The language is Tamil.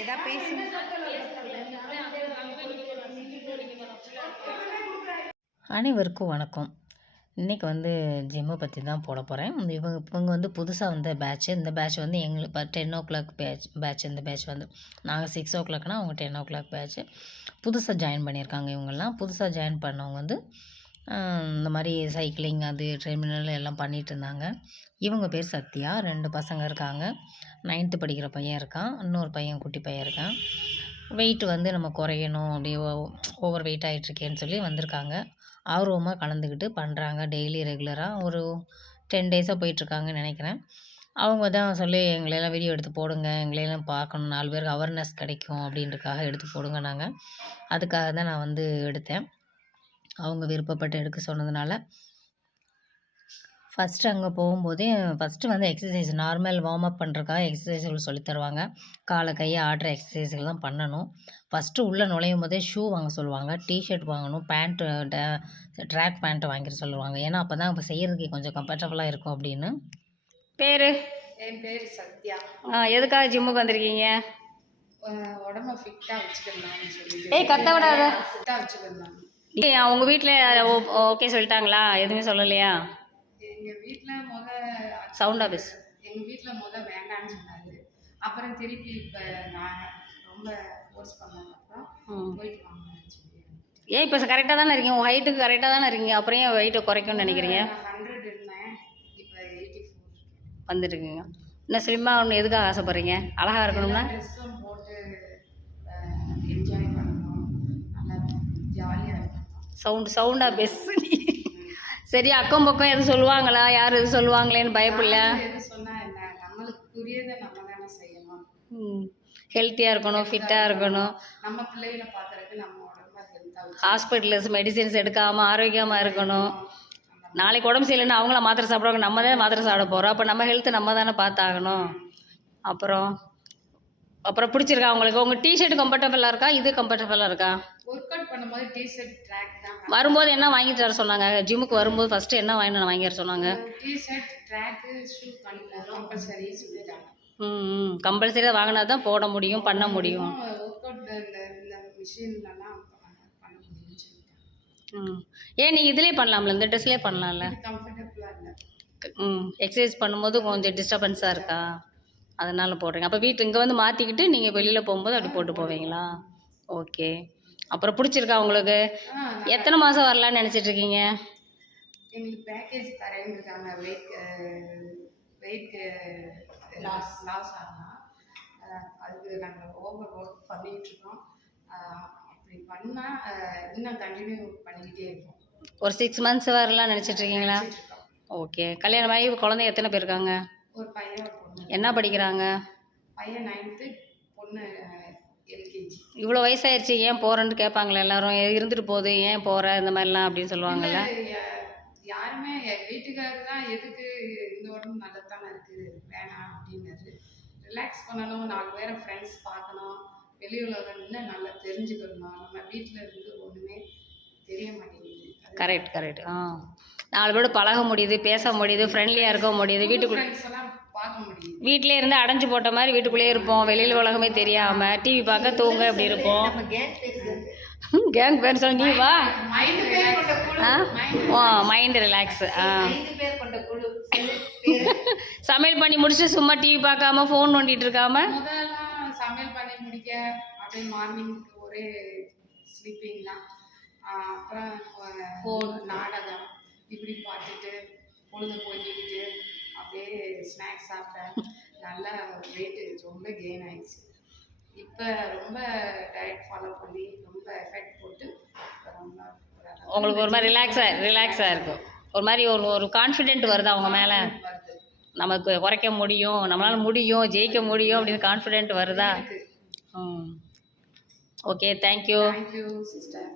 ஏதா பேசு. அனைவருக்கும் வணக்கம். இன்றைக்கி வந்து ஜிம்மை பற்றி தான் போட போகிறேன். இவங்க வந்து புதுசாக வந்த பேட்ச்சு. இந்த பேட்ச் வந்து எங்களுக்கு இப்போ 10 o'clock பேட்ச். இந்த பேட்ச் வந்து நாங்கள் 6 o'clockனா அவங்க 10 o'clock பேட்ச்சு. புதுசாக ஜாயின் பண்ணியிருக்காங்க. இவங்கெல்லாம் புதுசாக ஜாயின் பண்ணவங்க வந்து இந்த மாதிரி சைக்கிளிங் அது ட்ரெமினல் எல்லாம் பண்ணிகிட்டு இருந்தாங்க. இவங்க பேர் சத்யா. 2 பசங்க இருக்காங்க. 9th படிக்கிற பையன் இருக்கான், இன்னொரு பையன் குட்டி பையன் இருக்கான். வெயிட் வந்து நம்ம குறையணும், அப்படியே ஓவர் வெயிட் ஆகிட்ருக்கேன்னு சொல்லி வந்திருக்காங்க. ஆர்வமாக கலந்துக்கிட்டு பண்ணுறாங்க. டெய்லி ரெகுலராக ஒரு 10 டேஸாக போயிட்டுருக்காங்கன்னு நினைக்கிறேன். அவங்க தான் சொல்லி எங்களையெல்லாம் வீடியோ எடுத்து போடுங்க, எங்களையெல்லாம் பார்க்கணும், 4 பேருக்கு அவேர்னஸ் கிடைக்கும் அப்படின்றதுக்காக எடுத்து போடுங்க. அதுக்காக தான் நான் வந்து எடுத்தேன். அவங்க விருப்பப்பட்டு எடுக்க சொன்னதுனால ஃபஸ்ட்டு அங்கே போகும்போதே ஃபஸ்ட்டு வந்து எக்ஸசைஸ் நார்மல் வார்ம் அப் பண்ணுறதுக்காக எக்ஸசைஸ்கள் சொல்லித் தருவாங்க. காலை கையை ஆடுற எக்ஸசைஸ்கள் தான் பண்ணணும். ஃபஸ்ட்டு உள்ளே நுழையும் போதே ஷூ வாங்க சொல்லுவாங்க, டிஷர்ட் வாங்கணும், பேண்ட்டு ட்ராக் பேண்ட்டு வாங்கிட சொல்லுவாங்க. ஏன்னா அப்போ தான் இப்போ செய்கிறதுக்கு கொஞ்சம் கம்ஃபர்டபுளாக இருக்கும் அப்படின்னு. பேர்? என் பேர் சத்யா. எதுக்காக ஜிம்முக்கு வந்திருக்கீங்க? உடம்ப ஃபிட்டாக வச்சுக்கலாம்னு சொல்லிட்டு. ஏய் கத்த விடாத. ஃபிட்டாக வச்சுக்கலாம். உங்கள் வீட்டில் ஓகே சொல்லிட்டாங்களா? எதுவுமே சொல்லலையா? எங்கள் வீட்டில் சவுண்டாக பேசு. எங்கள் வீட்டில் வேண்டான்னு சொன்னாரு. அப்புறம் திருப்பி இப்போ நான் ரொம்ப ஃபோர்ஸ் பண்ணதுக்கப்புறம் போயிட்டு வாங்கன்னு சொல்லி. ஏன் இப்போ கரெக்டாக தானே இருக்கீங்க, உங்கள் ஹைட்டுக்கு கரெக்டாக தானே இருக்கீங்க, அப்புறம் ஏன் வெயிட்டை குறைக்கும்னு நினைக்கிறீங்க? 100 இருந்தேன், இப்போ 84 வந்துட்டுருக்கீங்க. இன்னும் ஸ்லிம்மாக ஒன்று எதுக்காக ஆசைப்பட்றீங்க? அழகாக இருக்கணும்னா ட்ரெஸ்ஸும் போட்டு என்ஜாய் பண்ணணும், நல்லா ஜாலியாக இருக்கணும். சவுண்டாக பேசு. சரி, அக்கம் பக்கம் எதுவும் சொல்லுவாங்களா? யார் எதுவும் சொல்லுவாங்களேன்னு பயப்படல? எது சொன்னால் என்ன, நம்மளுக்கு புரியதை நம்ம தானே செய்யணும். ஹெல்த்தியாக இருக்கணும், ஃபிட்டாக இருக்கணும். நம்ம பிள்ளைகளை பார்க்குறதுக்கு நம்ம உடம்பு ஹெல்த்தாக, ஹாஸ்பிட்டல்ஸ் மெடிசின்ஸ் எடுக்காமல் ஆரோக்கியமாக இருக்கணும். நாளைக்கு உடம்பு சரியில்லைன்னா அவங்கள மாத்திரை சாப்பிட்றாங்க, நம்ம தான் மாத்திரை சாப்பிட போகிறோம். அப்போ நம்ம ஹெல்த்து நம்ம தானே பார்த்தாகணும். அப்புறம் பிடிச்சிருக்கா உங்களுக்கு? உங்கள் டிஷர்ட் கம்ஃபர்டபுளாக இருக்கா? இது கம்ஃபர்டபுளாக இருக்கா? ஒர்க் அவுட் பண்ணும்போது டிஷர்ட் ட்ராக் தான். வரும்போது என்ன வாங்கிட்டு வர சொன்னாங்க? ஜிம்முக்கு வரும்போது ஃபஸ்ட்டு என்ன வாங்கி வர சொன்னாங்க? டிஷர்ட் ட்ராக்கு ஷூ கம்பல்சரி சொல்லிட்டாங்க. கம்பல்சரியாக வாங்கினா தான் போட முடியும், பண்ண முடியும். ஒர்க் அவுட் இந்த மிஷின்லலாம் பண்ண முடியும்னு சொல்லிட்டாங்க. ஏன் நீங்கள் இதிலே பண்ணலாம்ல, இந்த ட்ரெஸ்லேயே பண்ணலாம்ல? கம்ஃபர்டபுளாக இல்லை. எக்ஸசைஸ் பண்ணும்போது கொஞ்சம் டிஸ்டர்பன்ஸாக இருக்கா, அதனால் போடுறீங்க. அப்போ இங்கே வந்து மாற்றிக்கிட்டு நீங்கள் வெளியில் போகும்போது அப்படி போட்டு போவீங்களா? ஓகே. அப்புறம் பிடிச்சிருக்கா உங்களுக்கு? எத்தனை மாதம் வரலான்னு நினச்சிட்ருக்கீங்க? எங்களுக்கு பேக்கேஜ் தரேன்ருக்காங்க. வெயிட் லாஸ் ஆகலாம், அதுக்கு நாங்கள் ஓவர் ஒர்க் பண்ணிகிட்ருக்கோம். அப்படி பண்ணால் இன்னும் கண்டினியூ பண்ணிக்கிட்டே இருக்கோம். ஒரு 6 months வரலான்னு நினச்சிட்ருக்கீங்களா? ஓகே. கல்யாணம் ஆகி குழந்தை எத்தனை பேர் இருக்காங்க? ஒரு பையன் ஒரு பொண்ணு. என்ன படிக்கிறாங்க? பையன் 9th, பொண்ணு LKG. இவ்வளோ வயசாயிருச்சு ஏன் போகிறேன்னு கேட்பாங்களே எல்லாரும், இருந்துட்டு போகுது ஏன் போகிற இந்த மாதிரிலாம் அப்படின்னு சொல்லுவாங்கல்ல? யாருமே வீட்டுக்காரர் தான் எதுக்கு, இந்த உடம்பு நல்லதானே இருக்குது, வேணாம் அப்படின்னாரு. ரிலாக்ஸ் பண்ணணும், 4 பேரை ஃப்ரெண்ட்ஸ் பார்க்கணும், வெளி உலகம் இன்னும் நல்லா தெரிஞ்சுக்கணும். நம்ம வீட்டில் இருந்து ஒன்றுமே தெரிய மாட்டேங்குது. கரெக்ட். 4 பேரோட பழக முடியுது, பேச முடியுது, ஃப்ரெண்ட்லியாக இருக்க முடியுது. வீட்டிலே இருந்து அடைஞ்சு போட்ட மாதிரி வீட்டுக்குள்ளேயே இருப்போம், வெளியில் உலகமே தெரியாமல் டிவி பார்க்க தூங்க அப்படி இருப்போம். கேங் பேர் சொல்லி நீ வா. Mind relax. சமையல் பண்ணி முடிச்சுட்டு சும்மா டிவி பார்க்காம ஃபோன் நோண்டிட்டு இருக்காம சமையல் பண்ணி முடிக்க அப்படியே மார்னிங் ஒரே ஸ்லீப்பிங் தான். அப்புறம் ஃபோன், நாடகம் இப்படி பார்த்துட்டு பொழுது போய்க்கிட்டு அப்படியே ஸ்நாக்ஸ் சாப்பிட்டேன். நல்லா வெயிட்டு ரொம்ப கெயின் ஆயிடுச்சு. இப்போ ரொம்ப டயட் ஃபாலோ பண்ணி ரொம்ப எஃபெக்ட் போட்டு ரொம்ப உங்களுக்கு ஒரு மாதிரி ரிலாக்ஸாக இருக்கும். ஒரு மாதிரி ஒரு கான்ஃபிடென்ட் வருது அவங்க மேலே, நமக்கு குறைக்க முடியும், நம்மளால் முடியும், ஜெயிக்க முடியும் அப்படின்னு கான்ஃபிடென்ட் வருதா? ஓகே. Thank you sister.